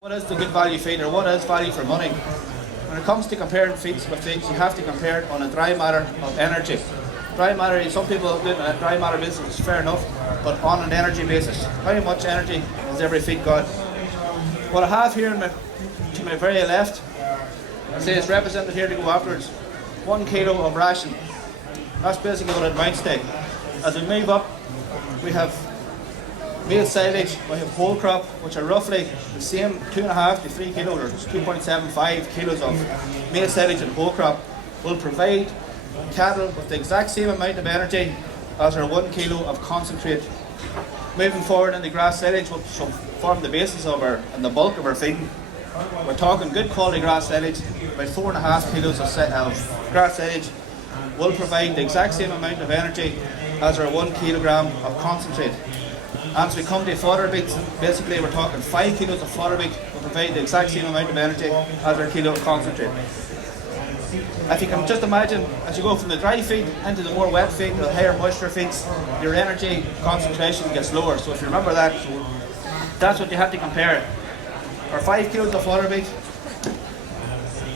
What is the good value feed, or what is value for money? When it comes to comparing feeds with feeds, you have to compare it on a dry matter of energy. Dry matter, some people do it on a dry matter basis, is fair enough, but on an energy basis. How much energy has every feed got? What I have here to my very left, I say it's represented here to go afterwards, 1 kilo of ration. That's basically what it amounts to. As we move up, we have male silage, we have whole crop, which are roughly the same 2.5 to 3 kilos, or 2.75 kilos of male silage and whole crop will provide cattle with the exact same amount of energy as our 1 kilo of concentrate. Moving forward in the grass silage, which will form the basis of our and the bulk of our feeding. We're talking good quality grass silage, about 4.5 kilos of grass silage will provide the exact same amount of energy as our 1 kilogram of concentrate. As we come to fodder beets, basically we're talking 5 kilos of fodder beet will provide the exact same amount of energy as our kilo of concentrate. If you can just imagine, as you go from the dry feed into the more wet feed, the higher moisture feeds, your energy concentration gets lower. So if you remember that, that's what you have to compare. Our 5 kilos of fodder beet,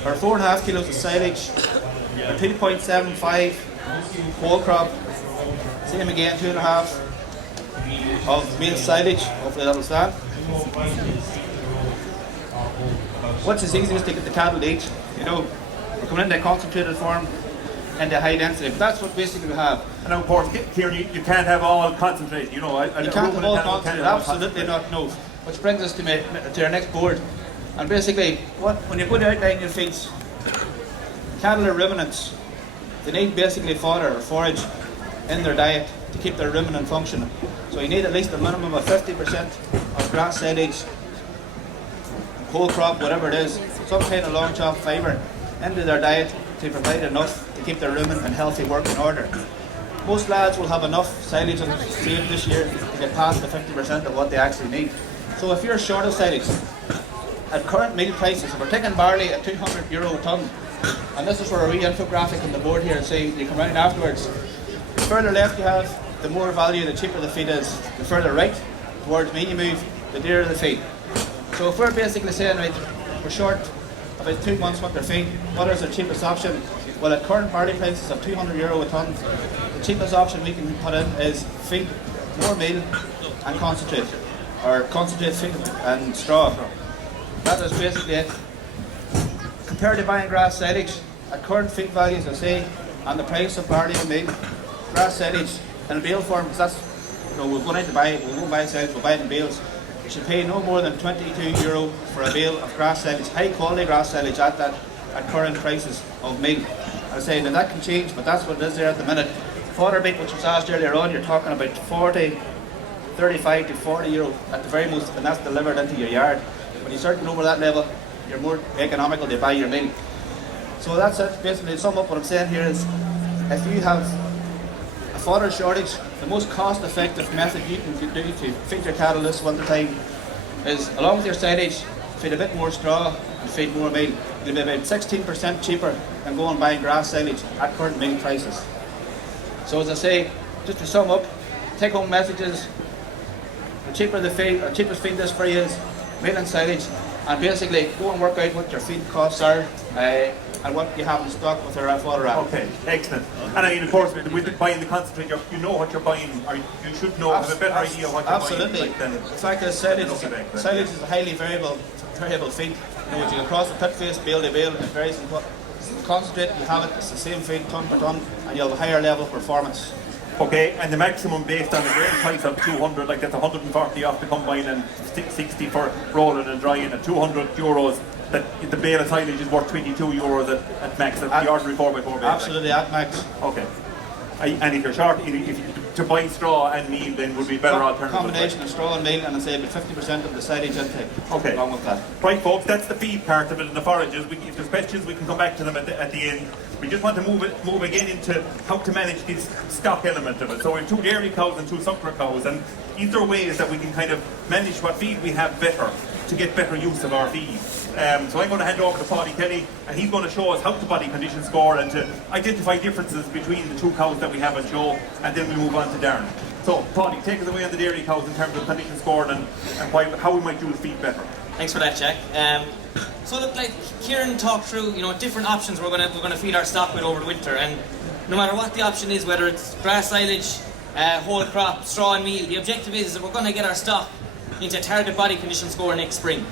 our 4.5 kilos of silage, our 2.75 whole crop, same again, 2.5 of male silage, hopefully that'll stand. What's as easiest to get the cattle to eat? You know, we're coming into concentrated form and the high density, but that's what basically we have. And of course, Kieran, you can't have all concentrate, you know. You can't have all concentrate, absolutely not, no. Which brings us to our next board. And basically, when you're going to outline your feeds, cattle are ruminants. They need basically fodder or forage in their diet to keep their ruminant functioning. So you need at least a minimum of 50% of grass silage, whole crop, whatever it is, some kind of long chop fibre into their diet to provide enough to keep their rumen and healthy working order. Most lads will have enough silage on the field this year to get past the 50% of what they actually need. So if you're short of silage, at current meal prices, if we're taking barley at €200 a tonne, and this is for a wee infographic on the board here, so you come round afterwards. The further left you have, the more value, the cheaper the feed is. The further right towards me you move, the dearer the feed. So if we're basically saying, right, we're short about 2 months worth of feed, what is the cheapest option? Well, at current barley prices of €200 a tonne, the cheapest option we can put in is feed, more meal and concentrate, or concentrate feed and straw. That is basically it. Compared to buying grass silage, at current feed values, I say, and the price of barley and meal, grass silage in a bale form, because that's, you know, we're going out to buy it, we won't buy silage, we'll buy it in bales. You should pay no more than €22 for a bale of grass silage, high quality grass silage at current prices of meal. I say that that can change, but that's what it is there at the minute. Fodder beet, which was asked earlier on, you're talking about 35 to €40 at the very most, and that's delivered into your yard. When you start getting over that level, you're more economical to buy your meal. So that's it. Basically, to sum up what I'm saying here is, if you have a fodder shortage, the most cost-effective method you can do to feed your cattle this winter time is, along with your silage, feed a bit more straw and feed more meal. It'll be about 16% cheaper than going and buying grass silage at current meal prices. So as I say, just to sum up, take-home messages: the cheaper the feed, or cheapest feed this for you is meal and silage, and basically go and work out what your feed costs are and what you have in stock with our fodder app. Okay, excellent. And I mean, of course, with buying the concentrate, you know what you're buying, or you should know, have a better idea of what you're absolutely. buying. The fact is, silage is a highly variable feed. You know, you can cross the pit face, bale to bale, it varies in what concentrate you have it, it's the same feed tonne per tonne, and you'll have a higher level of performance. Okay, and the maximum based on the grain price of 200, like that's 140 off the combine and 60 for rolling and drying at €200, that the bale of silage is worth €22 at max, at the ordinary 4x4 bale. Absolutely, like. at max. Okay. And if you're short, to buy straw and meal, then would be better alternative. Combination of straw and meal, and I say about 50% of the silage intake. Okay. Along with that. Right, folks, that's the feed part of it and the forages. If there's questions, we can come back to them at the end. We just want to move again into how to manage this stock element of it. So we have 2 dairy cows and 2 suckler cows, and these are ways that we can kind of manage what feed we have better to get better use of our feed. So I'm going to hand over to Paddy Kelly, and he's going to show us how to body condition score and to identify differences between the 2 cows that we have on show, and then we move on to Darren. So, Paddy, take us away on the dairy cows in terms of condition scoring and how we might use feed better. Thanks for that, Jack. So look, like Kieran talked through, different options we're gonna feed our stock with over the winter, and no matter what the option is, whether it's grass silage, whole crop, straw and meal, the objective is that we're gonna get our stock into a target body condition score next spring.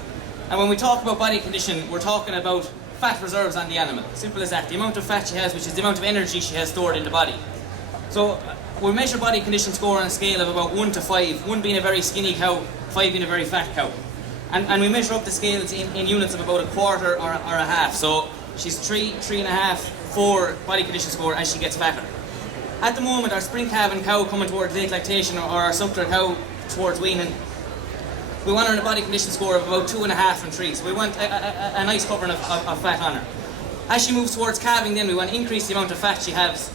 And when we talk about body condition, we're talking about fat reserves on the animal. Simple as that. The amount of fat she has, which is the amount of energy she has stored in the body. So we measure body condition score on a scale of about 1 to 5, 1 being a very skinny cow, 5 being a very fat cow. And we measure up the scales in units of about a quarter or a half. So she's 3, 3.5, 4 body condition score as she gets fatter. At the moment, our spring calving cow coming towards late lactation, or our suckler cow towards weaning, we want her in a body condition score of about 2.5 and 3. So we want a nice covering of fat on her. As she moves towards calving, then we want to increase the amount of fat she has,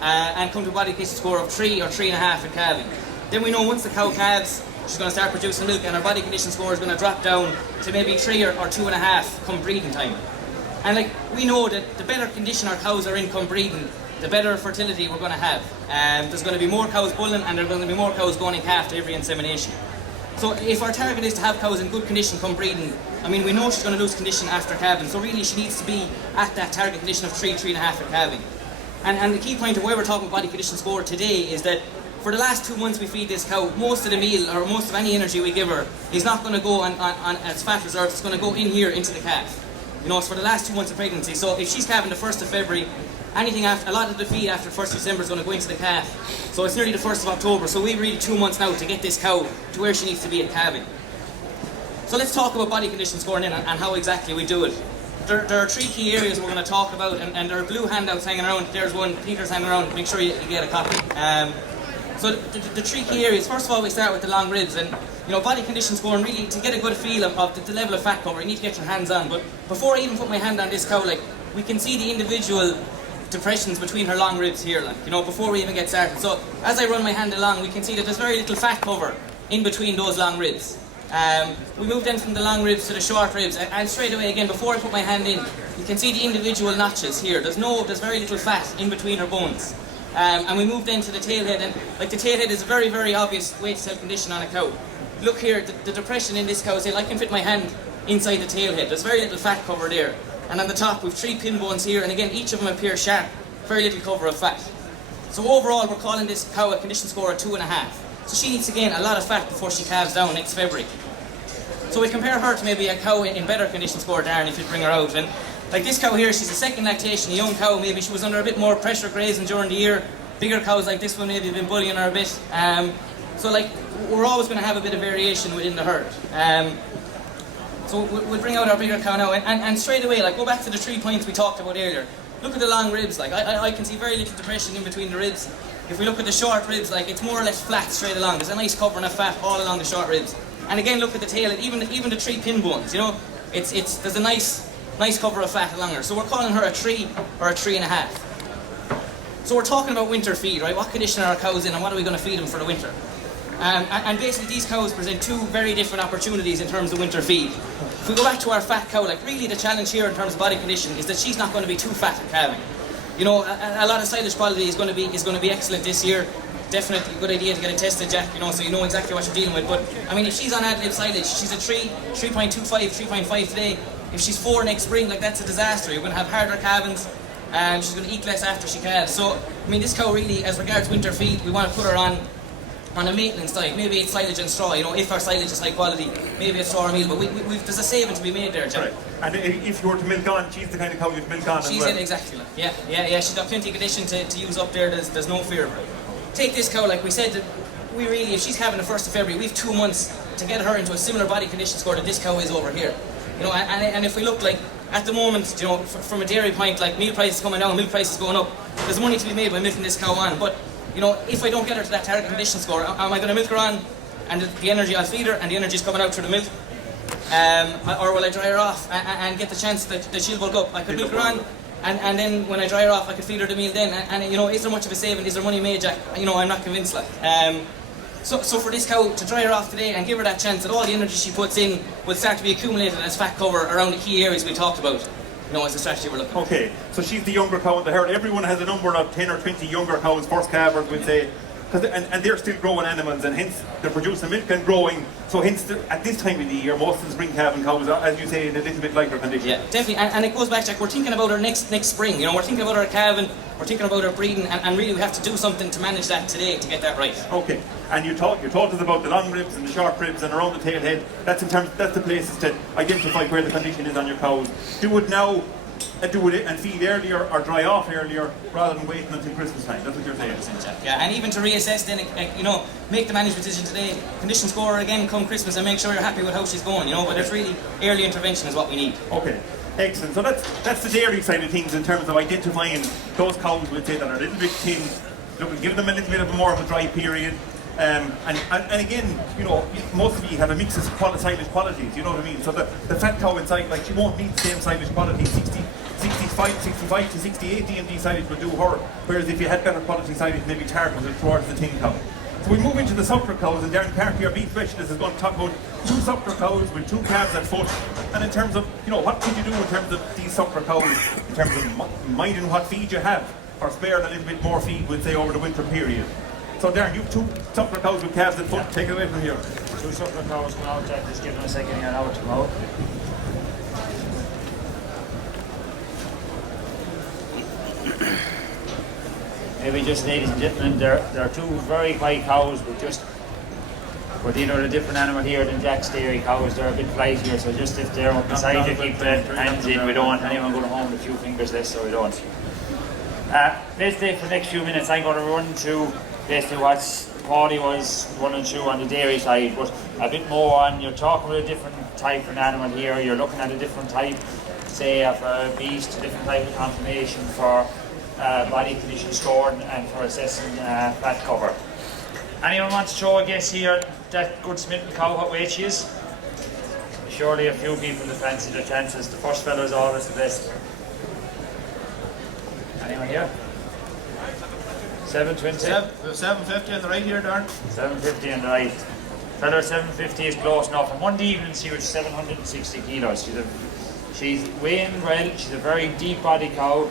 and come to a body condition score of 3 or 3.5 at calving. Then we know once the cow calves, she's going to start producing milk, and her body condition score is going to drop down to maybe 3 or 2.5 come breeding time. And like we know that the better condition our cows are in come breeding, the better fertility we're going to have. There's going to be more cows bulling, and there's going to be more cows going in calf to every insemination. So if our target is to have cows in good condition come breeding, I mean, we know she's going to lose condition after calving, so really she needs to be at that target condition of 3, 3.5 at calving. And the key point of why we're talking about body condition score today is that for the last 2 months we feed this cow, most of the meal or most of any energy we give her is not going to go on as fat reserves, it's going to go in here into the calf. It's for the last 2 months of pregnancy. So if she's calving the 1st of February, anything after, a lot of the feed after 1st of December is going to go into the calf. So it's nearly the 1st of October, so we've really 2 months now to get this cow to where she needs to be at calving. So let's talk about body condition scoring in and how exactly we do it. There are 3 key areas we're going to talk about, and there are blue handouts hanging around. There's one, Peter's hanging around, make sure you get a copy. So the 3 key areas, first of all we start with the long ribs, and body condition scoring, really to get a good feel of the level of fat cover, you need to get your hands on. But before I even put my hand on this cow, like, we can see the individual depressions between her long ribs here, like, before we even get started. So as I run my hand along, we can see that there's very little fat cover in between those long ribs. We move then from the long ribs to the short ribs, and straight away again, before I put my hand in, you can see the individual notches here. There's very little fat in between her bones. And we move then to the tail head, and like the tail head is a very, very obvious way to tell condition on a cow. Look here, the depression in this cow's tail, I can fit my hand inside the tail head. There's very little fat cover there. And on the top we've 3 pin bones here, and again each of them appear sharp, very little cover of fat. So overall we're calling this cow a condition score of 2.5. So she needs to gain a lot of fat before she calves down next February. So we compare her to maybe a cow in better condition score, Darren, if you bring her out. And like this cow here, she's a 2nd lactation, a young cow, maybe she was under a bit more pressure grazing during the year. Bigger cows like this one maybe have been bullying her a bit. So like, we're always going to have a bit of variation within the herd. So we'll bring out our bigger cow now, and straight away, like, go back to the 3 points we talked about earlier. Look at the long ribs, like, I can see very little depression in between the ribs. If we look at the short ribs, like, it's more or less flat straight along. There's a nice covering of fat all along the short ribs. And again, look at the tail, and even the 3 pin bones, there's a nice cover of fat along her. So we're calling her a 3 or a 3.5. So we're talking about winter feed, right? What condition are our cows in, and what are we going to feed them for the winter? And basically these cows present 2 very different opportunities in terms of winter feed. If we go back to our fat cow, like, really the challenge here in terms of body condition is that she's not going to be too fat at calving. A lot of silage quality is going to be excellent this year. Definitely a good idea to get it tested, Jack, so you know exactly what you're dealing with. But I mean, if she's on ad-lib silage, she's a 3, 3.25, 3.5 today. If she's 4 next spring, like, that's a disaster. You're going to have harder calvings, and she's going to eat less after she calves. So I mean, this cow really, as regards winter feed, we want to put her on a maintenance diet. Maybe it's silage and straw, if our silage is high quality, maybe it's straw or meal, but there's a saving to be made there, Jack. Right. And if you were to milk on, she's the kind of cow you'd milk on as well. She's in, exactly. Yeah, she's got plenty of condition to use up there, there's no fear of her. Take this cow, like we said, we really, if she's having the 1st of February, we've 2 months to get her into a similar body condition score that this cow is over here. And if we look, like, at the moment, from a dairy point, like, meal prices coming down, milk prices going up, there's money to be made by milking this cow on. But if I don't get her to that target condition score, am I going to milk her on, and the energy I'll feed her, and the energy's coming out through the milk? Or will I dry her off and get the chance that she'll bulk up? I could milk her on, and then when I dry her off, I could feed her the meal then. And is there much of a saving? Is there money made, Jack? I'm not convinced, like. So for this cow, to dry her off today and give her that chance that all the energy she puts in will start to be accumulated as fat cover around the key areas we talked about. As the strategy we're looking at. Okay, so she's the younger cow in the herd. Everyone has a number of 10 or 20 younger cows, first calvers, we'd say. and they're still growing animals, and hence they're producing milk and growing. So hence, at this time of the year, most of the spring calving cows are, as you say, in a little bit lighter condition. Yeah, definitely. And it goes back, Jack, we're thinking about our next spring. You know, we're thinking about our calving, we're thinking about our breeding, and really we have to do something to manage that today to get that right. Okay. And you talked us about the long ribs and the short ribs and around the tail head. That's the places to identify where the condition is on your cows. Do it now, do it and feed earlier or dry off earlier rather than waiting until Christmas time. That's what you're saying. Yeah, and even to reassess then, you know, make the management decision today, condition score again come Christmas, and make sure you're happy with how she's going, you know, but it's really early intervention is what we need. Okay. Excellent. So that's the dairy side of things in terms of identifying those cows, we'll say, that are a little bit thin. Look, give them a little bit of more of a dry period. And again, you know, most of you have a mix of silage qualities, you know what I mean? So the fat cow inside, like, she won't need the same silage quality. 65 to 68 DMD silage will do her, whereas if you had better quality silage, maybe targeted towards the thin cow. So we move into the suckler cows, and Darren Carty, our beef specialist, is going to talk about 2 suckler cows with 2 calves at foot. And in terms of, you know, what can you do in terms of these suckler cows, in terms of minding what feed you have, or sparing a little bit more feed, we'll say, over the winter period. So Darren, you've 2 suckler cows with calves at foot. Yeah. Take it away from here. 2 suckler cows come out, Jack. Just give them a second here now to come out. Maybe just, ladies and gentlemen, there are 2 very high cows with either a different animal here than Jack's dairy cows. They're a bit flightier, so just if they're up beside you, keep the hands in. We don't want anyone going home with a few fingers less, so we don't. Basically, for the next few minutes, I'm going to run through basically what Paulie was 1 and 2 on the dairy side, but a bit more on, you're talking about a different type of animal here, you're looking at a different type, say, of a beast, a different type of confirmation for body condition score and for assessing fat cover. Anyone want to throw a guess here, that good smitten cow, what weight she is? Surely a few people that fancy their chances. The first fellow is always the best. Anyone here? 720? 750 on the right here, Darren. 750 on the right. Fellow 750 is close enough. And one evening she was 760 kilos. She's weighing well, she's a very deep body cow.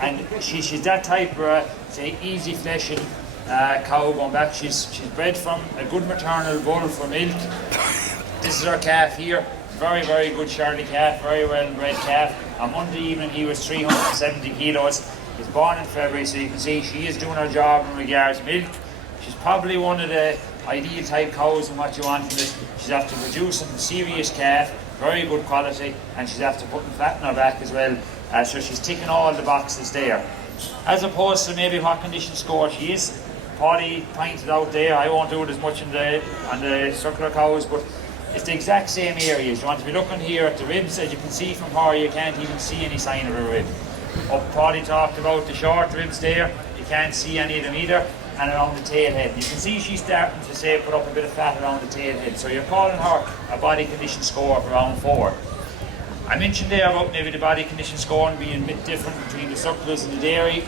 And she's that type of, say, easy fleshing cow going back. She's bred from a good maternal bull for milk. This is her calf here. Very, very good Shirley calf, very well bred calf. On Monday evening he was 370 kilos. He's born in February, so you can see she is doing her job in regards to milk. She's probably one of the ideal type cows and what you want from it. She's after producing serious calf, very good quality, and she's after putting fat in her back as well. So she's ticking all the boxes there. As opposed to maybe what condition score she is. Paulie pointed out there, I won't do it as much on the suckler cows, but it's the exact same areas. You want to be looking here at the ribs. As you can see from her, you can't even see any sign of a rib. Paulie talked about the short ribs there. You can't see any of them either. And around the tail head. You can see she's starting to, say, put up a bit of fat around the tail head. So you're calling her a body condition score of around 4. I mentioned there about maybe the body condition scoring being a bit different between the sucklers and the dairy.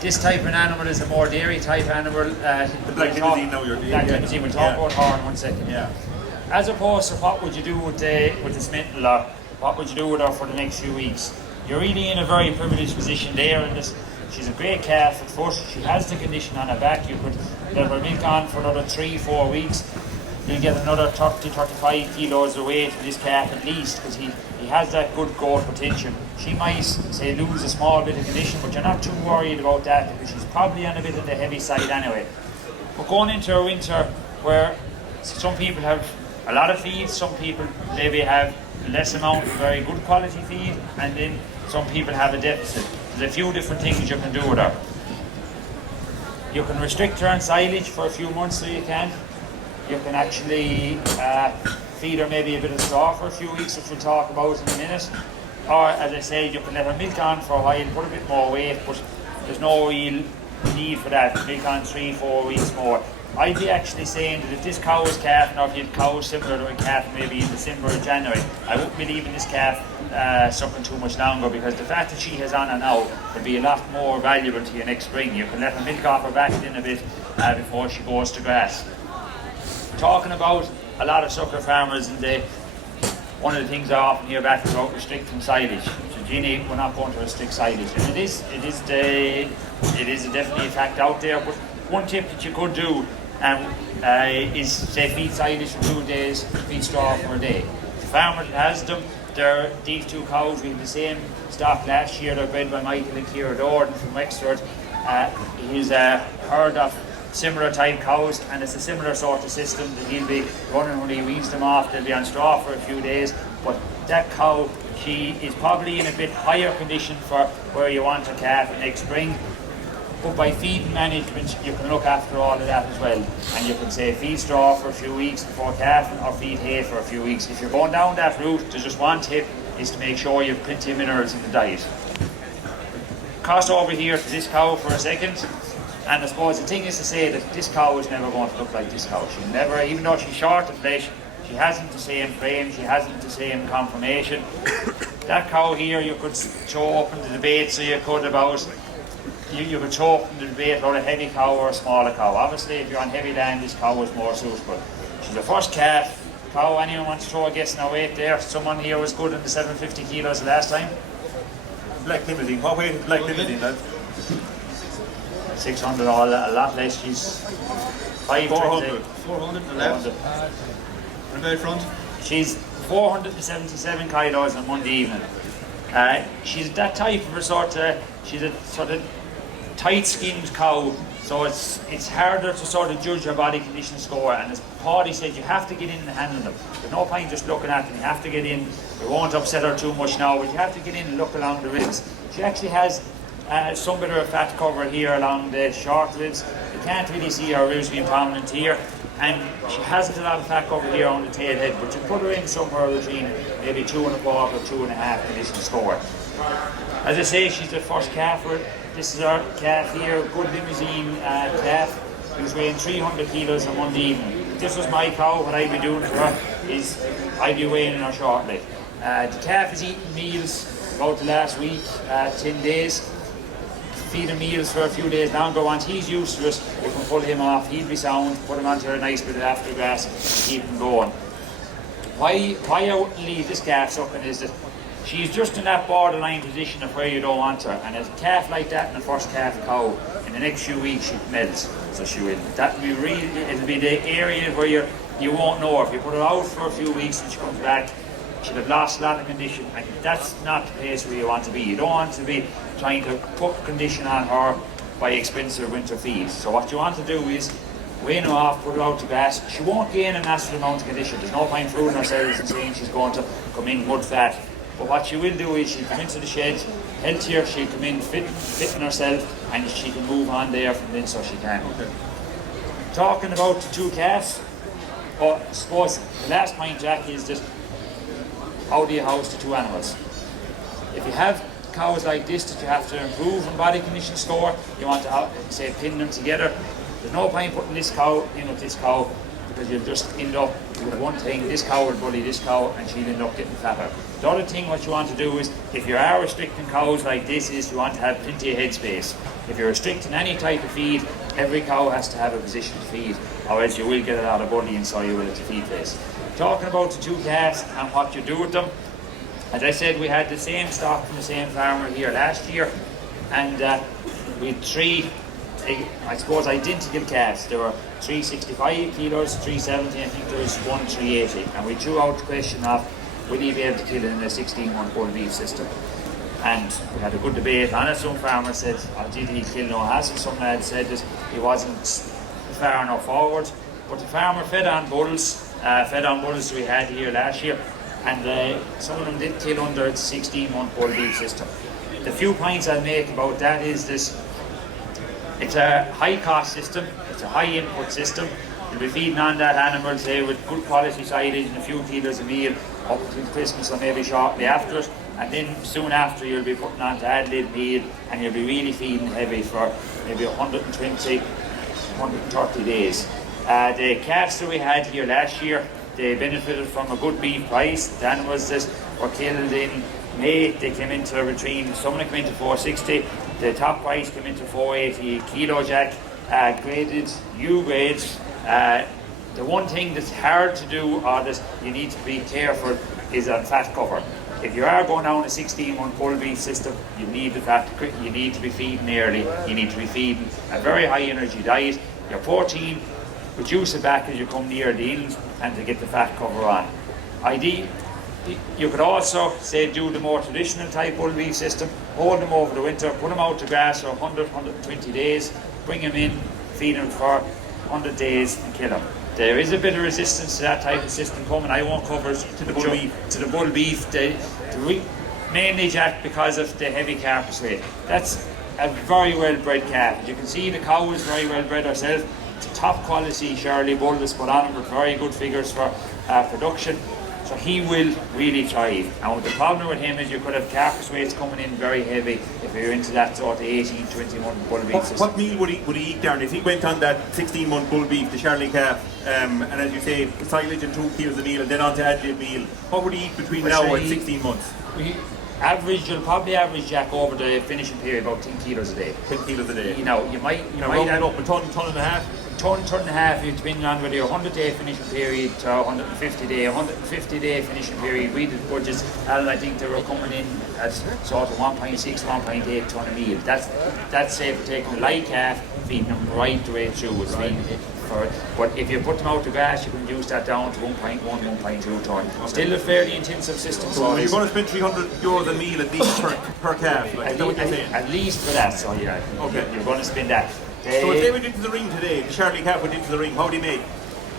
This type of animal is a more dairy type animal. The black limousine now you're Black limousine, we'll talk about her in 1 second. Yeah. As opposed to what would you do with the smitten, or what would you do with her for the next few weeks? You're really in a very privileged position there in this. She's a great calf at foot. She has the condition on her back. You could let her milk on for another 3-4 weeks. You'll get another 30-35 kilos of weight for this calf at least, because he has that good growth potential. She might, say, lose a small bit of condition, but you're not too worried about that because she's probably on a bit of the heavy side anyway. We're going into a winter where some people have a lot of feed, some people maybe have less amount of very good quality feed, and then some people have a deficit. There's a few different things you can do with her. You can restrict her on silage for a few months so you can. You can actually feed her maybe a bit of straw for a few weeks, which we'll talk about in a minute. Or, as I said, you can let her milk on for a while, put a bit more weight, but there's no real need for that. Milk on 3-4 weeks more. I'd be actually saying that if this cow is calving, or if you had cows similar to a calf maybe in December or January, I wouldn't be leaving this calf sucking too much longer, because the fat that she has on her now would be a lot more valuable to you next spring. You can let her milk off her back in a bit before she goes to grass. Talking about a lot of sucker farmers, and one of the things I often hear back is about restricting silage. So Jeannie, we're not going to restrict silage, and it is definitely a fact out there, but one tip that you could do is say feed silage for 2 days, feed straw for a day. The farmer that has them, these two cows, we had the same stock last year. They're bred by Michael and Ciara Dordan from Wexford. He's heard of similar type cows, and it's a similar sort of system that he'll be running when he weans them off. They'll be on straw for a few days, but that cow, she is probably in a bit higher condition for where you want a calf next spring. But by feeding management, you can look after all of that as well. And you can say feed straw for a few weeks before calving, or feed hay for a few weeks. If you're going down that route, there's just one tip, is to make sure you have plenty of minerals in the diet. Cross over here to this cow for a second. And I suppose the thing is to say that this cow is never going to look like this cow. She'll never, even though she's short of flesh, she hasn't the same frame, she hasn't the same conformation. That cow here, you could show up in the debate, so you could about, you could show up in the debate about a heavy cow or a smaller cow. Obviously, if you're on heavy land, this cow is more suitable. She's the first calf cow. Anyone wants to throw a guess in our weight there? Someone here was good in the 750 kilos the last time. Black limousine. What weight is black limousine, lads? 600 or a lot less. She's 400. 400 to the left. What about front? She's 477 kilos on Monday evening. She's that type of a sort of, she's a sort of tight-skinned cow, so it's harder to sort of judge her body condition score. And as Paddy said, you have to get in and handle them. There's no point just looking at them. You have to get in. We won't upset her too much now, but you have to get in and look along the ribs. She actually has some bit of a fat cover here along the short ribs. You can't really see her ribs being prominent here, and she hasn't a lot of fat cover here on the tail head, but you put her in somewhere between maybe 2.25 or 2.5 condition score. As I say, she's the first calf. This is our calf here, good limousine calf. She was weighing 300 kilos on Monday evening. If this was my cow, what I'd be doing for her is I'd be weighing her shortly. The calf is eating meals about the last week, 10 days. Feed him meals for a few days longer. Once he's used to it, we can pull him off, he'll be sound, put him onto a nice bit of aftergrass and keep him going. Why I wouldn't leave this calf sucking is that she's just in that borderline position of where you don't want her, and as a calf like that in the first calf cow, in the next few weeks she melts, so she will. That'll be really, it'll be the area where you won't know her. If you put her out for a few weeks and she comes back, she'll have lost a lot of condition, and that's not the place where you want to be. You don't want to be trying to put condition on her by expensive winter feed. So what you want to do is wean her off, put her out to grass. She won't gain a massive amount of condition. There's no point fooling ourselves and saying she's going to come in good fat. But what she will do is she'll come into the shed healthier, she'll come in fitting herself, and she can move on there from then, so she can. Okay. Talking about the two calves, I suppose the last point, Jack, is that how do you house the two animals? If you have cows like this that you have to improve in body condition score, you want to say pin them together. There's no point putting this cow in with this cow, because you'll just end up with one thing. This cow will bully this cow and she'll end up getting fatter. The other thing what you want to do is, if you are restricting cows like this, is you want to have plenty of head space. If you're restricting any type of feed, every cow has to have a position to feed, or else you will get a lot of bullying, so you will at the feed place. Talking about the two calves and what you do with them, as I said, we had the same stock from the same farmer here last year, and we had three, I suppose, identical calves. There were 365 kilos, 370, I think there was one 380, and we threw out the question of will he be able to kill in a 16-month bull beef system. And we had a good debate on it. Some farmers said, oh, did he kill no hassle? Some lads said that he wasn't far enough forward. But the farmer fed on bulls we had here last year, and some of them did kill under the 16-month bull beef system. The few points I'll make about that is this: it's a high cost system, it's a high input system. You'll be feeding on that animal, say, with good quality silage and a few kilos of meal up until Christmas or maybe shortly after it, and then soon after you'll be putting on to add-lid meal, and you'll be really feeding heavy for maybe 120, 130 days. The calves that we had here last year, they benefited from a good beef price. The animals that were killed in May, they came into between, some of them came into 460, the top price came into 480 kilo, Jack, graded U grades. The one thing that's hard to do, or that you need to be careful, is on fat cover. if you are going down a 16-month bull beef system, you need the fat, you need to be feeding early, you need to be feeding a very high energy diet. Your protein, reduce it back as you come near the end and to get the fat cover on. You could also say do the more traditional type bull beef system, hold them over the winter, put them out to grass for 100, 120 days, bring them in, feed them for 100 days and kill them. There is a bit of resistance to that type of system coming. I won't cover it to the bull beef. Mainly, Jack, because of the heavy carcass weight. That's a very well bred calf. As you can see, the cow is very well bred herself. It's a top quality Shirley bull that's put on him with very good figures for production. So he will really thrive. Now the problem with him is you could have carcass weights coming in very heavy if you're into that sort of 18, 20-month bull beef system. What meal would he eat, Darren? If he went on that 16-month bull beef, the Shirley calf, and as you say, silage and 2 kilos a meal, and then on to ad lib meal, what would he eat between now and 16 months? You'll probably average, Jack, over the finishing period about 10 kilos a day. 10 kilos a day. You might round it up a ton and a half. Ton and a half, depending on whether your 100-day finishing period to 150-day finishing period. We did budgets, Alan, I think they were coming in at sort of 1.6, 1.8 ton a meal. That's say for taking a light calf, feeding them right the way through. But if you put them out to grass, you can reduce that down to 1.1, 1.2 ton. Okay. Still a fairly intensive system. So you're going to spend €300 a meal at least per calf, like, at least for that, so yeah. Okay. You're going to spend that. So if they went into the ring today, the Shirley calf went into the ring, how do you make?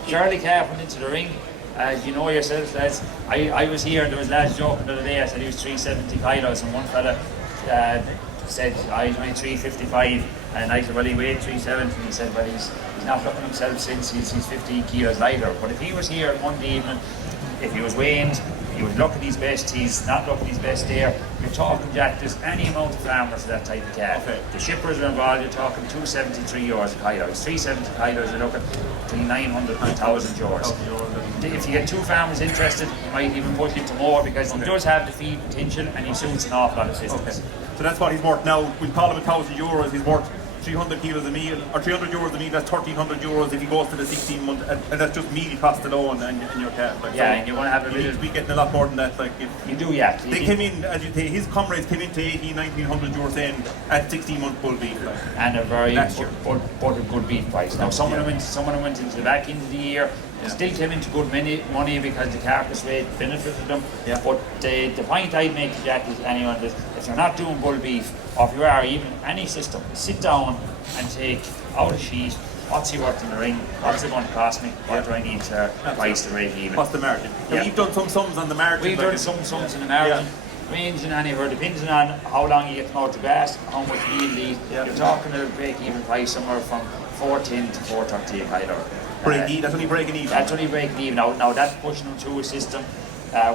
Shirley calf went into the ring. As you know yourself, lads, I was here and there was lads joking the other day. I said he was 370 kilos, and one fella said I weighed 355, and I said, well, he weighed 370. And he said, well, he's not looking himself since he's 15 kilos lighter. But if he was here Monday evening, if he was weighed, he would look at his best, he's not looking his best there. You're talking, Jack, there's any amount of farmers for that type of calf. Okay. The shippers are involved, you're talking €273 a kilo. 370 kilos, you're looking between 900 and 1,000 euros. If you get 2 farmers interested, you might even push him to more because he does have the feed potential and he suits an awful lot of systems. Okay. So that's what he's worth now. We'll call him €1,000, he's worth 300 kilos a meal, or €300 a meal, that's €1,300 if he goes to the 16-month, and that's just meal cost alone and your calf. Like, yeah, so and you're going to have a little... be getting a lot more than that. Like if you do, yeah. They came in, as you say, his comrades came into €1,800 saying at 16-month bull beef. Like, and a very good beef price. Now some of them went into the back end of the year, still came into good money because the carcass weight benefited them. Yeah. But the point I'd make to Jack is anyone that if you're not doing bull beef, or if you are even any system, sit down and take out a sheet, what's he worth in the ring, what's it going to cost me, what do I need to price to break even. What's the margin? Yeah. We've done some sums on the margin. We've done some sums in the margin, ranging anywhere, depending on how long you get them out to grass, how much meal you eat. You're talking a break even price somewhere from 410 to 430 a kilo. That's only breaking even. That's only breaking even. Now that's pushing them through a system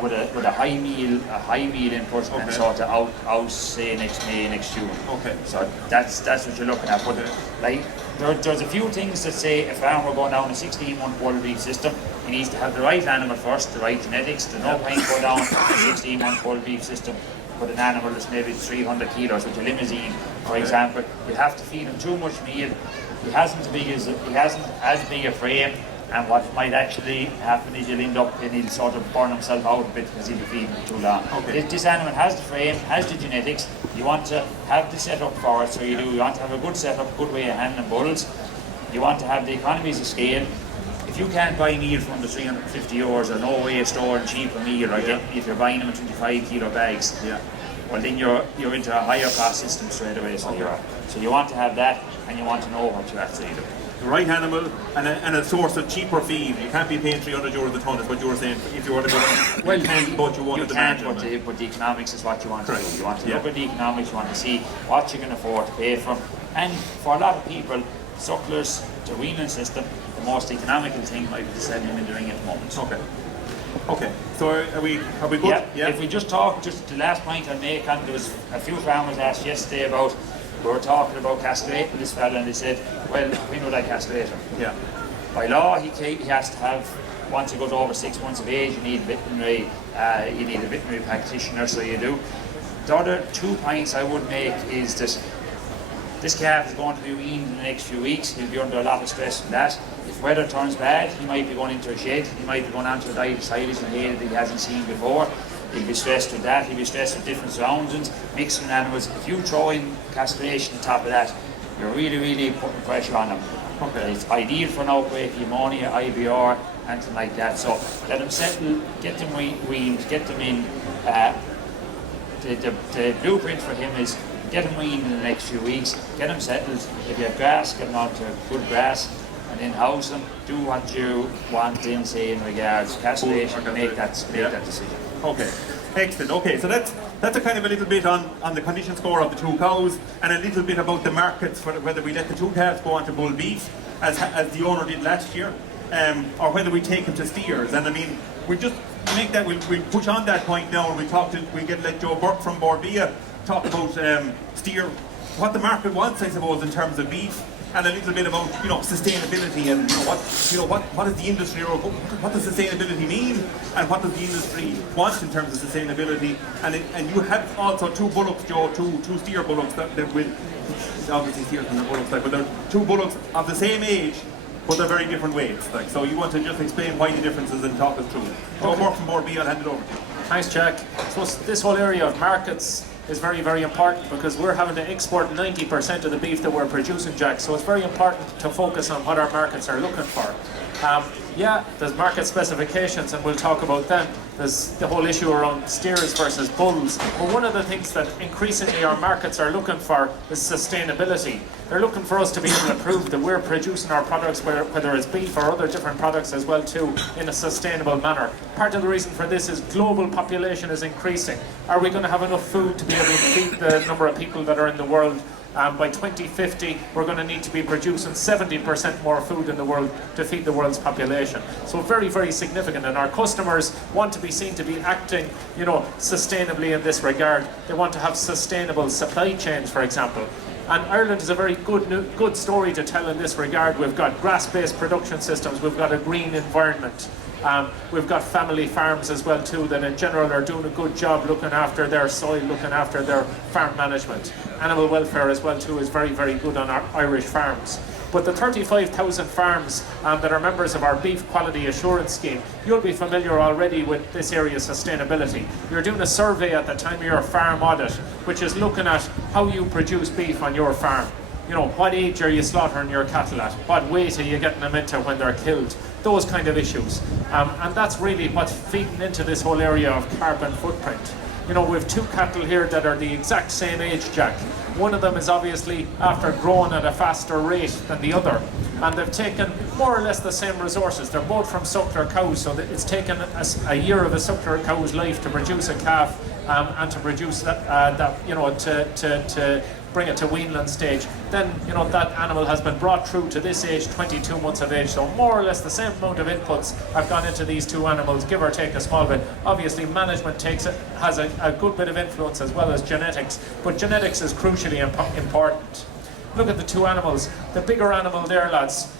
with a high meal input and sort of out say next May, next June. Okay. So that's what you're looking at. But like there's a few things that say if farmer going down a 16-month bull beef system, he needs to have the right animal first, the right genetics. There's no point going down a 16-month bull beef system with an animal that's maybe 300 kilos with a limousine, for example. You have to feed him too much meal. He hasn't as big a frame, and what might actually happen is you'll end up and he'll sort of burn himself out a bit because he'll be feeding too long. Okay. This animal has the frame, has the genetics. You want to have the setup for it, so you do. You want to have a good setup, good way of handling bulls. You want to have the economies of scale. If you can't buy meal from the €350 or no way of storing cheaper meal, or if you're buying them in 25 kilo bags, well then you're into a higher cost system straight away. So you want to have that, and you want to know what you're actually doing. The right animal and a source of cheaper feed. You can't be paying €300 a ton, is what you were saying. If you want to go, well, you can, but you want the margin. But the economics is what you want to do. You want to look at the economics. You want to see what you can afford to pay for. And for a lot of people, sucklers, the weaning system, the most economical thing might be to send them in the ring at the moment. Okay. So are we good? Yeah. If we just talk, just the last point I'll make on, there was a few farmers asked yesterday about. We were talking about castrating this fella, and they said, well, when would I castrate him? Yeah. By law, he has to have, once he goes over 6 months of age, you need a veterinary practitioner, so you do. The other 2 points I would make is that this calf is going to be weaned in the next few weeks. He'll be under a lot of stress from that. If weather turns bad, he might be going into a shed, he might be going onto a diet of silage and hay that he hasn't seen before. He'll be stressed with that. He'll be stressed with different surroundings, mixing animals. If you throw in castration on top of that, you're really putting pressure on them. Okay. It's ideal for an outbreak, pneumonia, IBR, anything like that. So let them settle, get them weaned, get them in. The blueprint for him is get them weaned in the next few weeks, get them settled. If you have grass, get them onto good grass, and then house them. Do what you want in, say, in regards castration, make that decision. Okay, excellent. Okay, so that's a kind of a little bit on the condition score of the two cows, and a little bit about the markets for whether we let the two calves go on to bull beef, as the owner did last year, or whether we take them to steers. And I mean, we just make that, we'll push on that point now, and let Joe Burke from Bord Bia talk about steer, what the market wants, I suppose, in terms of beef, and a little bit about sustainability and what is the industry, or what does sustainability mean, and what does the industry want in terms of sustainability. And you have also two bullocks, Joe, two steer bullocks that will obviously steers and bullocks, but they're two bullocks of the same age, but they're very different weights. So you want to just explain why the differences and talk us through. Joe Burke from Bord Bia, I'll hand it over to you. Thanks, Jack. So this whole area of markets is very important, because we're having to export 90% of the beef that we're producing, Jack. So it's very important to focus on what our markets are looking for. Yeah, there's market specifications, and we'll talk about them. There's the whole issue around steers versus bulls. But one of the things that increasingly our markets are looking for is sustainability. They're looking for us to be able to prove that we're producing our products, whether it's beef or other different products as well too, in a sustainable manner. Part of the reason for this is global population is increasing. Are we going to have enough food to be able to feed the number of people that are in the world? By 2050, we're going to need to be producing 70% more food in the world to feed the world's population. So very significant, and our customers want to be seen to be acting, sustainably in this regard. They want to have sustainable supply chains, for example. And Ireland is a very good story to tell in this regard. We've got grass-based production systems, we've got a green environment. We've got family farms as well too, that in general are doing a good job looking after their soil, looking after their farm management. Animal welfare as well too is very good on our Irish farms. But the 35,000 farms that are members of our Beef Quality Assurance Scheme, you'll be familiar already with this area of sustainability. You're doing a survey at the time of your farm audit, which is looking at how you produce beef on your farm. What age are you slaughtering your cattle at? What weight are you getting them into when they're killed? Those kind of issues. And that's really what's feeding into this whole area of carbon footprint. We have two cattle here that are the exact same age, Jack. One of them is obviously after growing at a faster rate than the other. And they've taken more or less the same resources. They're both from suckler cows, so it's taken a year of a suckler cow's life to produce a calf and to produce to bring it to weanland stage. Then, that animal has been brought through to this age, 22 months of age. So more or less the same amount of inputs have gone into these two animals, give or take a small bit. Obviously, management has a good bit of influence as well as genetics, but genetics is crucially important. Look at the two animals. The bigger animal there, lads,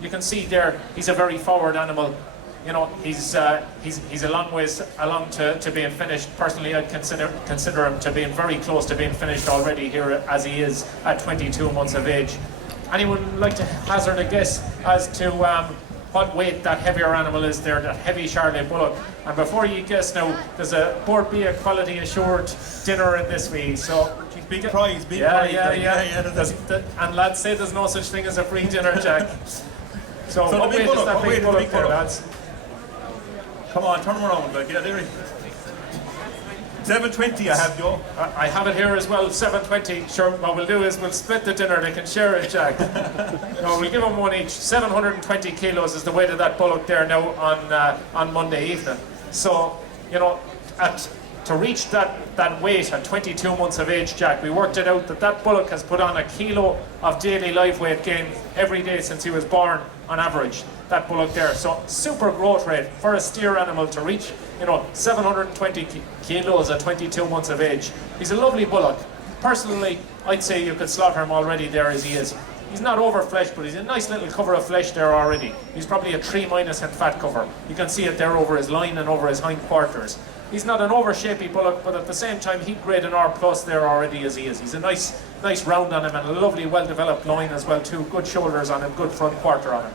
you can see there, he's a very forward animal. He's a long ways along to being finished. Personally, I'd consider him to being very close to being finished already here, as he is at 22 months of age. Anyone like to hazard a guess as to what weight that heavier animal is there, that heavy Charolais bullock? And before you guess now, there's a Bord Bia quality assured dinner in this week. So big prize. And lads say there's no such thing as a free dinner, Jack. So what weight is that big bullock there, lads? Come on, turn them around. Yeah, there he is. 720 I have, Joe. I have it here as well, 720. Sure, what we'll do is we'll split the dinner. They can share it, Jack. No, we'll give them one each. 720 kilos is the weight of that bullock there now on Monday evening. So, to reach that weight at 22 months of age, Jack, we worked it out that bullock has put on a kilo of daily live weight gain every day since he was born on average. That bullock there. So super growth rate for a steer animal to reach, 720 kilos at 22 months of age. He's a lovely bullock. Personally, I'd say you could slaughter him already there as he is. He's not over fleshed, but he's a nice little cover of flesh there already. He's probably a 3- in fat cover. You can see it there over his loin and over his hind quarters. He's not an over-shapy bullock, but at the same time, he'd grade an R+ there already as he is. He's a nice round on him and a lovely, well-developed loin as well too. Good shoulders on him, good front quarter on him.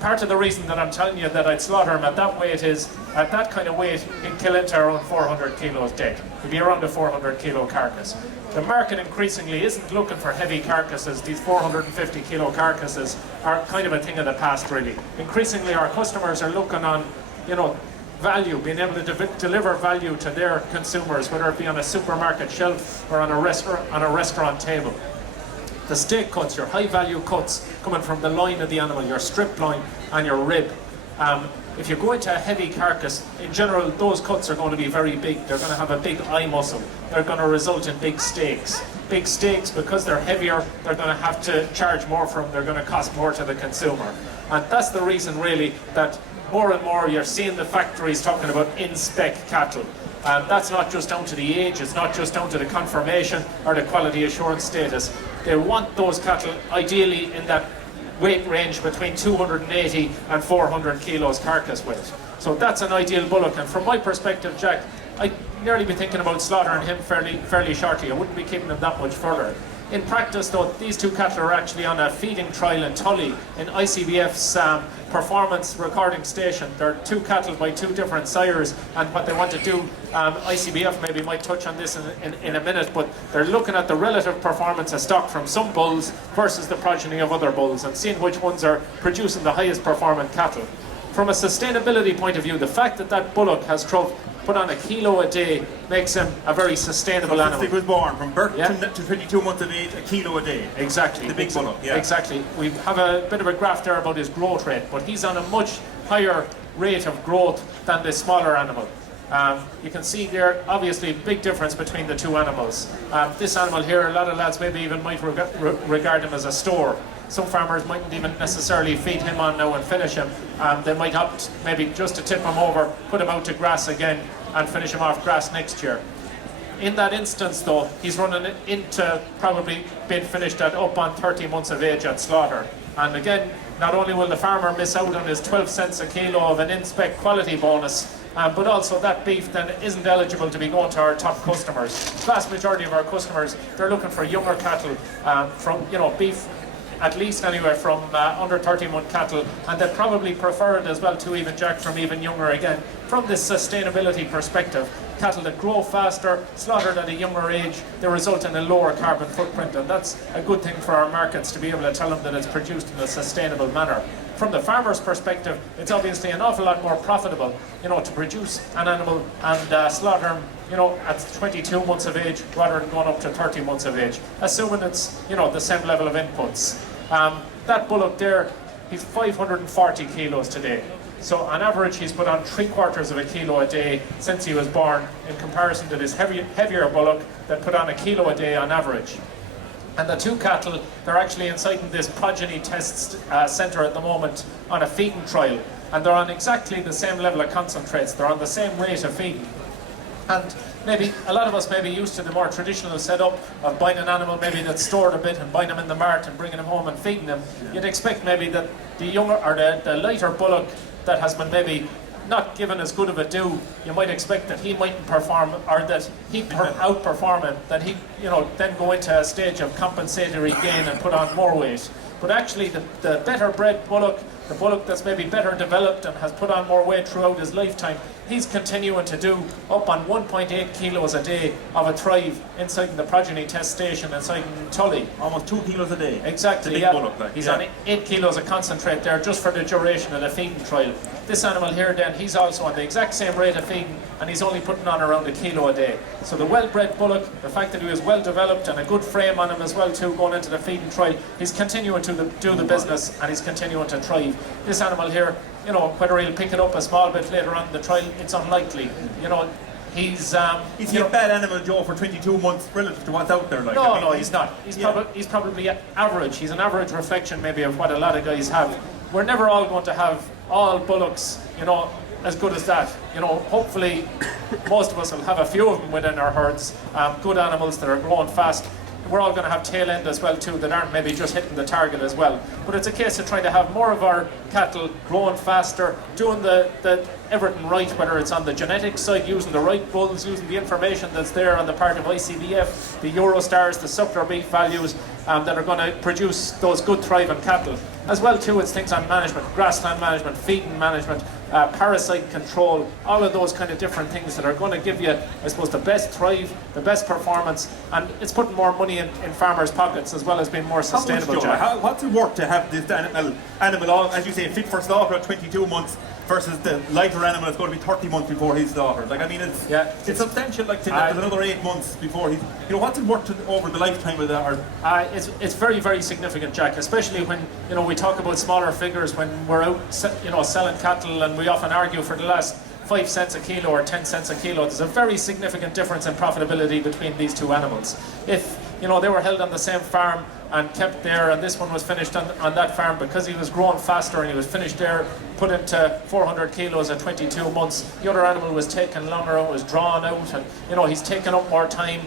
part of the reason that I'm telling you that I'd slaughter him at that weight is, at that kind of weight, he'd kill into around 400 kilos dead. He'd be around a 400 kilo carcass. The market increasingly isn't looking for heavy carcasses. These 450 kilo carcasses are kind of a thing of the past, really. Increasingly, our customers are looking on, value, being able to deliver value to their consumers, whether it be on a supermarket shelf or on a restaurant table. The steak cuts, your high value cuts coming from the loin of the animal, your strip loin and your rib. If you go into a heavy carcass, in general, those cuts are going to be very big. They're going to have a big eye muscle. They're going to result in big steaks. Big steaks, because they're heavier, they're going to have to charge more for them. They're going to cost more to the consumer. And that's the reason, really, that more and more you're seeing the factories talking about in-spec cattle. That's not just down to the age, it's not just down to the confirmation or the quality assurance status. They want those cattle ideally in that weight range between 280 and 400 kilos carcass weight. So that's an ideal bullock, and from my perspective, Jack, I'd nearly be thinking about slaughtering him fairly shortly. I wouldn't be keeping him that much further. In practice, though, these two cattle are actually on a feeding trial in Tully in ICBF's performance recording station. They're two cattle by two different sires, and what they want to do, ICBF maybe might touch on this in a minute, but they're looking at the relative performance of stock from some bulls versus the progeny of other bulls and seeing which ones are producing the highest performing cattle. From a sustainability point of view, the fact that that bullock has put on 1 kilo a day makes him a very sustainable animal. Since he was born, from birth to 22 months of age, 1 kilo a day. Exactly. The big bullock, yeah. Exactly. We have a bit of a graph there about his growth rate, but he's on a much higher rate of growth than the smaller animal. You can see there, obviously, big difference between the two animals. This animal here, a lot of lads maybe even might regard him as a store. Some farmers mightn't even necessarily feed him on now and finish him. They might opt maybe just to tip him over, put him out to grass again, and finish him off grass next year. In that instance, though, he's running into probably being finished at up on 30 months of age at slaughter. And again, not only will the farmer miss out on his 12 cents a kilo of an in-spec quality bonus, but also that beef then isn't eligible to be going to our top customers. The vast majority of our customers, they're looking for younger cattle from, beef, at least anyway, from under 30-month cattle, and they probably prefer it as well to even Jack from even younger again. From this sustainability perspective, cattle that grow faster, slaughtered at a younger age, they result in a lower carbon footprint, and that's a good thing for our markets to be able to tell them that it's produced in a sustainable manner. From the farmer's perspective, it's obviously an awful lot more profitable, to produce an animal and slaughter him, at 22 months of age rather than going up to 30 months of age, assuming it's, the same level of inputs. That bullock there, he's 540 kilos today. So on average, he's put on 3/4 of a kilo a day since he was born, in comparison to this heavier bullock that put on 1 kilo a day on average. And the two cattle, they're actually inside this progeny test centre at the moment on a feeding trial. And they're on exactly the same level of concentrates. They're on the same rate of feeding. And maybe a lot of us may be used to the more traditional setup of buying an animal maybe that's stored a bit and buying him in the mart and bringing him home and feeding him. You'd expect maybe that the younger or the lighter bullock that has been maybe not given as good of a due, you might expect that he mightn't perform, or that he'd outperform him, that he then go into a stage of compensatory gain and put on more weight. But actually the better bred bullock, the bullock that's maybe better developed and has put on more weight throughout his lifetime, he's continuing to do up on 1.8 kilos a day of a thrive inside the progeny test station inside Tully. Almost 2 kilos a day. Exactly, the big bullock, he's on 8 kilos of concentrate there just for the duration of the feeding trial. This animal here then, he's also on the exact same rate of feeding, and he's only putting on around 1 kilo a day. So the well-bred bullock, the fact that he was well developed and a good frame on him as well too, going into the feeding trial, he's continuing to do the business and he's continuing to thrive. This animal here, whether he'll pick it up a small bit later on in the trial, it's unlikely. He's Is he a bad animal, Joe, for 22 months relative to what's out there? No, he's not. He's probably average. He's an average reflection maybe of what a lot of guys have. We're never all going to have all bullocks, as good as that. Hopefully most of us will have a few of them within our herds, good animals that are growing fast. we're all going to have tail end as well too that aren't maybe just hitting the target as well. But it's a case of trying to have more of our cattle growing faster, doing the everything right, whether it's on the genetic side, using the right bulls, using the information that's there on the part of ICBF, the Eurostars, the suckler beef values that are going to produce those good thriving cattle. As well too, it's things on management, grassland management, feeding management, parasite control, all of those kind of different things that are going to give you, I suppose, the best thrive, the best performance, and it's putting more money in farmers' pockets as well as being more sustainable. What's it work to have this animal, as you say, fit for slaughter at 22 months versus the lighter animal that's going to be 30 months before he's slaughtered? Like, I mean, it's substantial. Like, there's another 8 months before he's, you know, what's it worth over the lifetime of that? It's very, very significant, Jack. Especially when, you know, we talk about smaller figures when we're out, you know, selling cattle, and we often argue for the last 5 cents a kilo or 10 cents a kilo. There's a very significant difference in profitability between these two animals. If, you know, they were held on the same farm and kept there, and this one was finished on that farm because he was growing faster and he was finished there, put into 400 kilos at 22 months. The other animal was taken longer, it was drawn out, and, you know, he's taken up more time.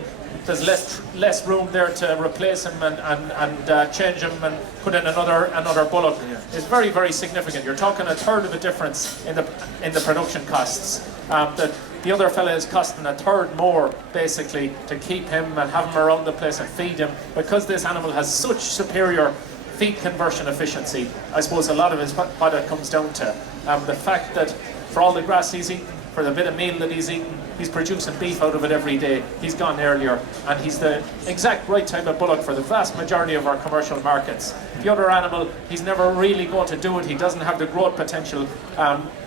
There's less room there to replace him and change him and put in another bullock. It's very, very significant. You're talking a third of a difference in the production costs. The other fella is costing a third more, basically, to keep him and have him around the place and feed him, because this animal has such superior feed conversion efficiency. I suppose a lot of it is what it comes down to. The fact that for all the grass he's eating, for the bit of meal that he's eating, he's producing beef out of it every day. He's gone earlier, and he's the exact right type of bullock for the vast majority of our commercial markets. The other animal, he's never really going to do it. He doesn't have the growth potential.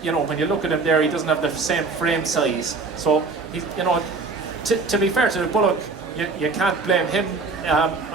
You know, when you look at him there, he doesn't have the same frame size. So, he's, you know, to be fair to the bullock, you can't blame him.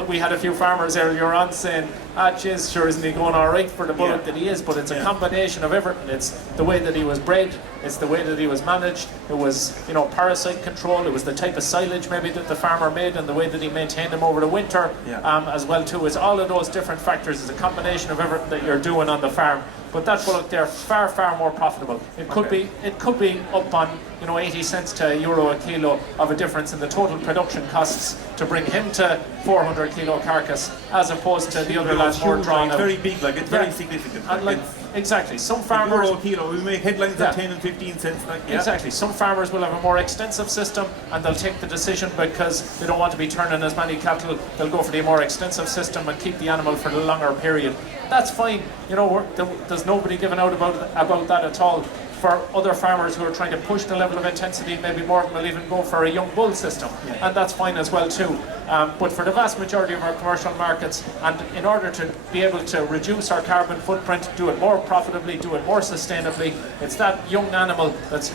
We had a few farmers earlier on saying, jeez, sure, isn't he going all right for the bullock that he is? But it's a combination of everything. It's the way that he was bred, it's the way that he was managed, it was, you know, parasite control, it was the type of silage maybe that the farmer made and the way that he maintained them over the winter as well too. It's all of those different factors. It's a combination of everything that you're doing on the farm. But that bullock there, far, far more profitable. It could be up on, you know, 80 cents to euro a kilo of a difference in the total production costs to bring him to 400 kilo carcass, as opposed to the other lads more drawn out. It's very big, like, it's very significant. And like, exactly, some farmers... Euro a kilo, we make headlines at 10 and 15 cents. Like, Exactly, some farmers will have a more extensive system and they'll take the decision because they don't want to be turning as many cattle. They'll go for the more extensive system and keep the animal for the longer period. That's fine, you know, there's nobody giving out about that at all. For other farmers who are trying to push the level of intensity, maybe more will even go for a young bull system, and that's fine as well too. But for the vast majority of our commercial markets, and in order to be able to reduce our carbon footprint, do it more profitably, do it more sustainably, it's that young animal that's,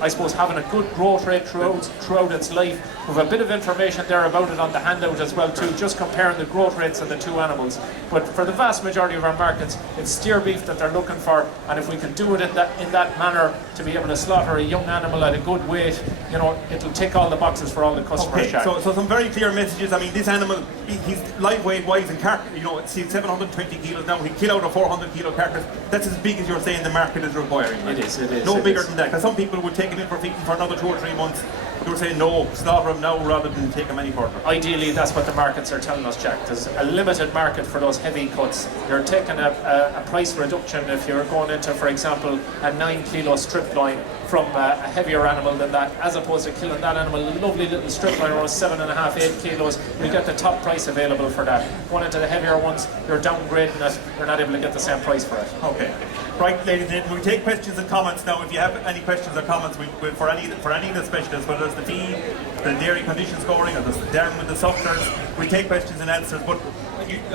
I suppose, having a good growth rate throughout its life. We have a bit of information there about it on the handout as well too, just comparing the growth rates of the two animals. But for the vast majority of our markets, it's steer beef that they're looking for, and if we can do it in that manner, to be able to slaughter a young animal at a good weight, you know, it'll tick all the boxes for all the customers. Okay, so some very clear messages. I mean, this animal, he's live weight wise and carcass, you know, it's 720 kilos now. He kill out a 400 kilo carcass. That's as big as you're saying the market is requiring. Right? It is. No bigger than that, because some people would take it in for feeding for another 2 or 3 months. You were saying no, slaughter him now rather than take him any further. Ideally, that's what the markets are telling us, Jack. There's a limited market for those heavy cuts. You're taking a price reduction if you're going into, for example, a 9 kilo strip line from a heavier animal than that, as opposed to killing that animal, a lovely little strip line around 7.5, 8 kilos. You get the top price available for that. Going into the heavier ones, you're downgrading it, you're not able to get the same price for it. Okay. Right, ladies and gentlemen, we take questions and comments now. If you have any questions or comments for any of the specialists, whether it's the feed, the dairy condition scoring, or the Darren with the sucklers, we take questions and answers. But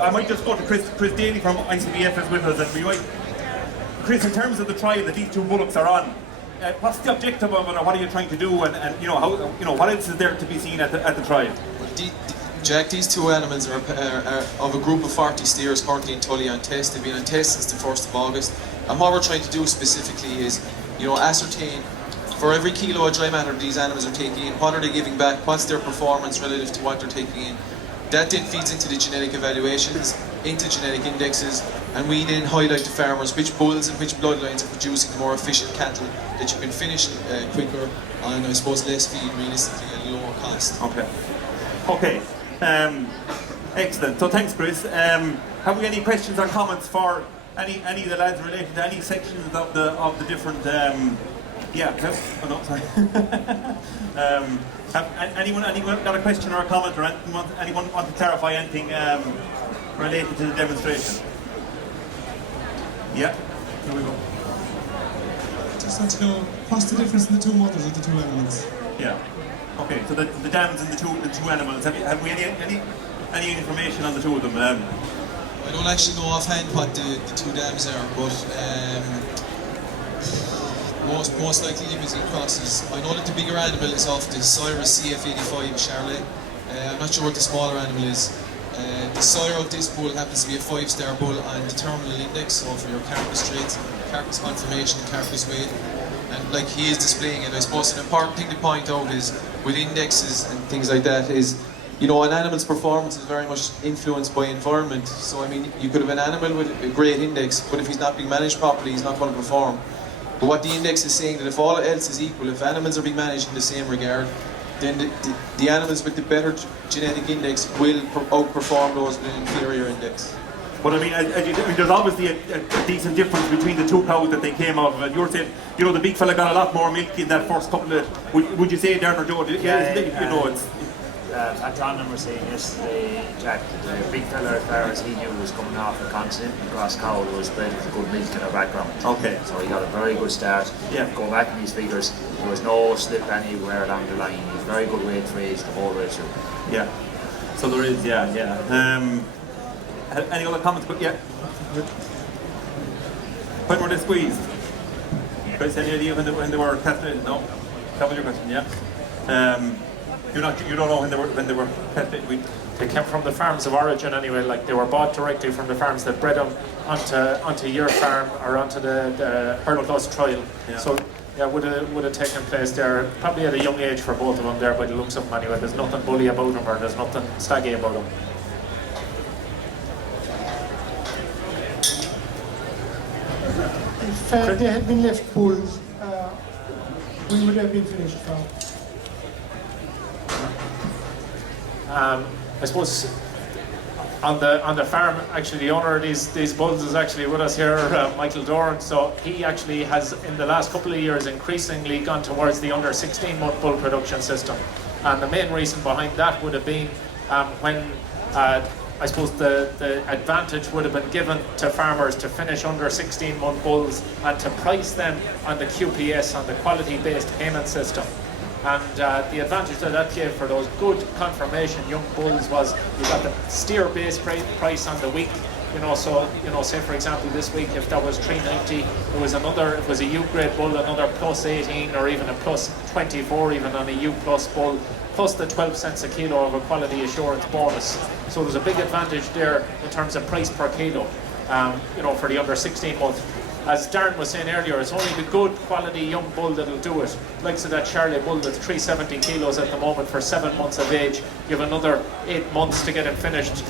I might just go to Chris Daly from ICBF is with us, and we might. Chris, in terms of the trial that these two bullocks are on, what's the objective of it, or what are you trying to do, and you know how, you know, what else is there to be seen at the trial? Jack, these two animals are of a group of 40 steers currently in Tully on test. They've been on test since the 1st of August. And what we're trying to do specifically is, you know, ascertain for every kilo of dry matter these animals are taking in, what are they giving back, what's their performance relative to what they're taking in. That then feeds into the genetic evaluations, into genetic indexes, and we then highlight to farmers which bulls and which bloodlines are producing the more efficient cattle that you can finish quicker and, I suppose, less feed realistically at lower cost. Okay. Excellent. So thanks, Chris. Have we any questions or comments for any of the lads related to any sections of the different? Yeah. Oh, no, sorry. Have anyone got a question or a comment, or anyone want to clarify anything related to the demonstration? Yeah. Here we go. Just want to know what's the difference in the two mothers of the two animals? Yeah. Okay. So the dams and the two animals. Have we any information on the two of them? I don't actually know offhand what the two dams are, but most likely limousine crosses. I know that the bigger animal is off the Cyrus CF85 Charlet. I'm not sure what the smaller animal is. The sire of this bull happens to be a 5-star bull on the terminal index, so for your carcass traits, carcass conformation, carcass weight, and like he is displaying it. I suppose an important thing to point out is with indexes and things like that is, you know, an animal's performance is very much influenced by environment. So I mean, you could have an animal with a great index, but if he's not being managed properly, he's not going to perform. But what the index is saying, that if all else is equal, if animals are being managed in the same regard, then the animals with the better genetic index will outperform those with an inferior index. But I mean, there's obviously a decent difference between the two cows that they came out of. And you're saying, you know, the big fella got a lot more milk in that first couple of. Would you say, Darren or Joe? Yeah, you know, it's. At John was saying yesterday, Jack, the big fella, as far as he knew, was coming off a continent across cow that was bred with good milk in her background. Okay. So he got a very good start. Yeah. Going back in these figures, there was no slip anywhere along the line. He was very good weight for age the whole way through. Yeah. So there is, yeah. Any other comments? But yeah. When were they squeezed? Chris, any idea when they were tested? No. That was your question, yeah. You don't know when they were tested. They came from the farms of origin anyway. Like they were bought directly from the farms that bred them onto your farm or onto the Hurdle Plus trial. Yeah. So yeah, would have taken place there probably at a young age for both of them there by the looks of them anyway. There's nothing bully about them or there's nothing staggy about them. If they had been left bulls, we would have been finished from. I suppose on the farm, actually the owner of these bulls is actually with us here, Michael Doran. So he actually has in the last couple of years increasingly gone towards the under 16-month bull production system, and the main reason behind that would have been when I suppose the advantage would have been given to farmers to finish under 16-month bulls and to price them on the QPS, on the quality-based payment system. And the advantage that gave for those good conformation young bulls was you got the steer base price on the week. You know, so say for example this week if that was 390, it was a U grade bull, another plus 18 or even a plus 24 even on a U plus bull, plus the 12 cents a kilo of a quality assurance bonus. So there's a big advantage there in terms of price per kilo. For the under 16 month. As Darren was saying earlier, it's only the good quality young bull that'll do it. Like so that Charlie bull that's 370 kilos at the moment for 7 months of age. You have another 8 months to get him finished.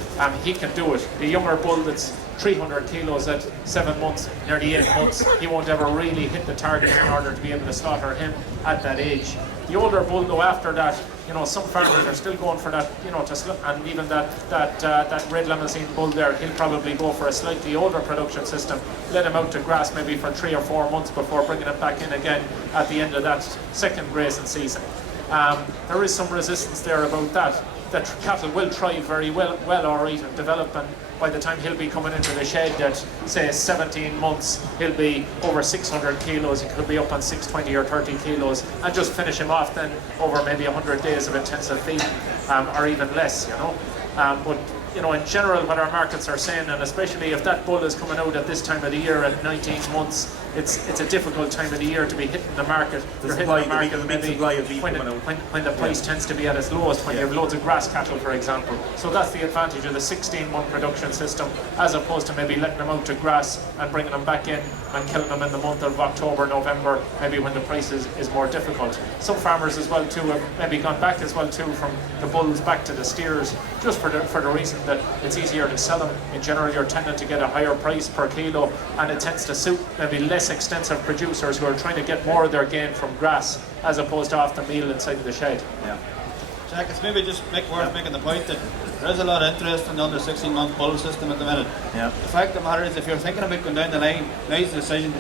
He can do it. The younger bull that's 300 kilos at 7 months, nearly 8 months, he won't ever really hit the target in order to be able to slaughter him at that age. The older bull though after that, some farmers are still going for that, and even that red limousine bull there, he'll probably go for a slightly older production system, let him out to grass maybe for 3 or 4 months before bringing him back in again at the end of that second grazing season. There is some resistance there about that. That cattle will thrive very well alright and develop, and by the time he'll be coming into the shed at say 17 months, he'll be over 600 kilos, he could be up on 620 or 30 kilos, and just finish him off then over maybe 100 days of intensive feeding, or even less, But in general what our markets are saying, and especially if that bull is coming out at this time of the year at 19 months, it's a difficult time of the year to be hitting the market. You're hitting the market maybe when the price tends to be at its lowest, when you have loads of grass cattle, for example. So that's the advantage of the 16-month production system, as opposed to maybe letting them out to grass and bringing them back in and killing them in the month of October, November, maybe when the price is more difficult. Some farmers as well too have maybe gone back as well too from the bulls back to the steers, just for the reason that it's easier to sell them. In general, you're tending to get a higher price per kilo, and it tends to suit maybe less extensive producers who are trying to get more of their gain from grass as opposed to off the meal inside of the shed. Yeah. Jack, it's maybe just worth making the point that There is a lot of interest in the under 16-month bull system at the minute. Yeah. The fact of the matter is, if you're thinking about going down the line, now's the decision to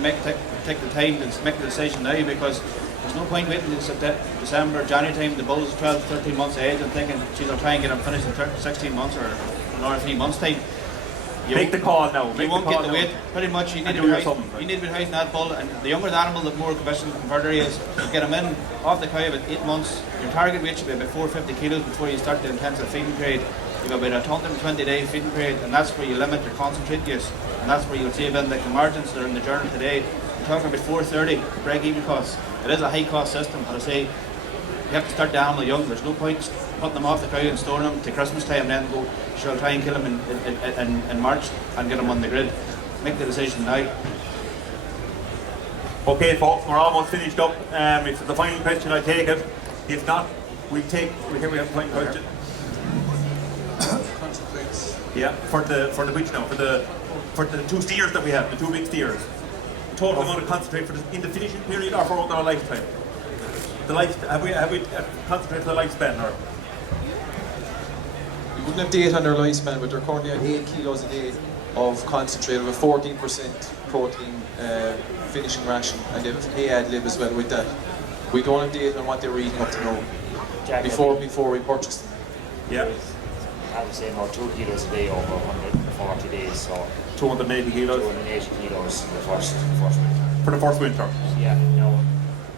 take the time to make the decision now, because there's no point waiting until December, January time. The bulls 12, 13 months ahead and thinking, geez, I'll try and get them finished in 16 months or another 3 months time. Make the call now. You won't get the weight. Pretty much, you need to be housing that bull, and the younger the animal, the more commission and further he is. You get him in off the cow about 8 months. Your target weight should be about 450 kilos before you start the intensive feeding period. You've got about a 120-day feeding period, and that's where you limit your concentrate use, and that's where you'll save in the margins that are in the journal today. We're talking about 430 break-even costs. It is a high-cost system, but I say you have to start the animal young. There's no point putting them off the cow and storing them to Christmas time and then go, sure, I'll try and kill them in March and get them on the grid. Make the decision now. Okay, folks, we're almost finished up. If it's the final question, I take it. If not, we have the final question. Yeah, for the which now? For the 2 steers that we have, the 2 big steers. Total amount of concentrate in the finishing period or for our lifetime? Have we concentrated the lifespan or? You wouldn't have data on their lifespan, but they're currently at 8 kilos a day of concentrate with a 14% protein finishing ration, and they have hay ad lib as well with that. We don't have data on what they were eating up to now before we purchased them. Yeah. I would say about 2 kilos a day over 140 days, so 280 kilos. 280 kilos in the first winter. For the first winter. Yeah,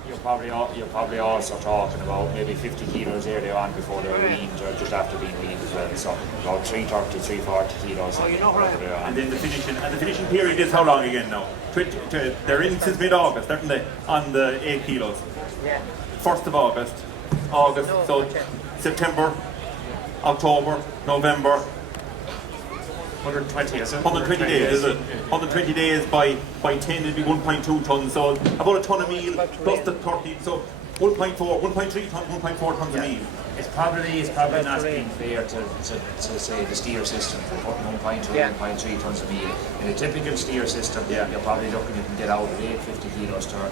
you're probably also talking about maybe 50 kilos earlier on before they were weaned or just after being weaned as well. So about 330, 340 kilos. And then the finishing period is how long again now? They're in since mid-August, aren't they? On the 8 kilos. Yeah. 1st of August, so September, October, November. 120, is it? 120 days, is it? 120 days by 10 it'd be 1.2 tons, so about a ton of meal plus the 30, so 1.3 tons, 1.4 tons of meal. It's probably not being fair to say the steer system for putting 1.2, 1.3 tons of meal. In a typical steer system, you're probably looking, you can get out of 850 kilos to a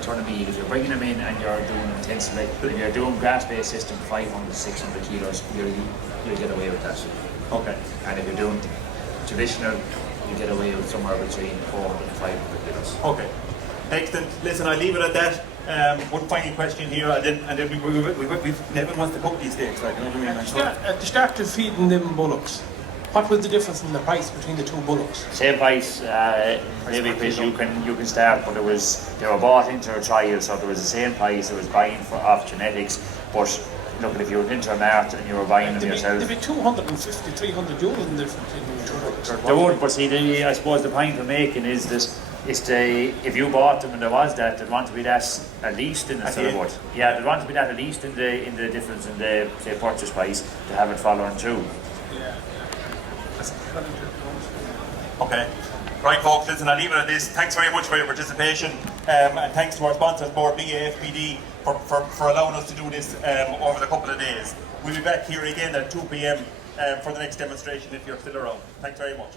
ton of meal. If you're bringing them in and you're doing intensively, if you're doing grass-based system 500, 600 kilos, you'll get away with that. Okay. And if you're doing traditional, you get away with somewhere between 400 and 500 kilos. Okay. Excellent. Listen, I'll leave it at that. One final question here, and then Nevin wants to cook these days, like, you know what I mean? At the start of feeding them bullocks, what was the difference in the price between the 2 bullocks? Same price, maybe Chris, you can start, but they were bought into a trial, so there was the same price. It was buying off genetics, but look, if you were into a mart and you were buying them yourself, there'd be 250, 300 euros in difference between the 2 bullocks. There would, but see, I suppose the point we're making is that if you bought them and there was that, they'd want to be that at least in the silverwood. Yeah, they'd want to be that at least in the difference in the say purchase price to have it following through. Yeah. Okay. Right, folks, listen, I'll leave it at this. Thanks very much for your participation, and thanks to our sponsors, Bord Bia, FBD, for allowing us to do this over the couple of days. We'll be back here again at 2 p.m. For the next demonstration if you're still around. Thanks very much.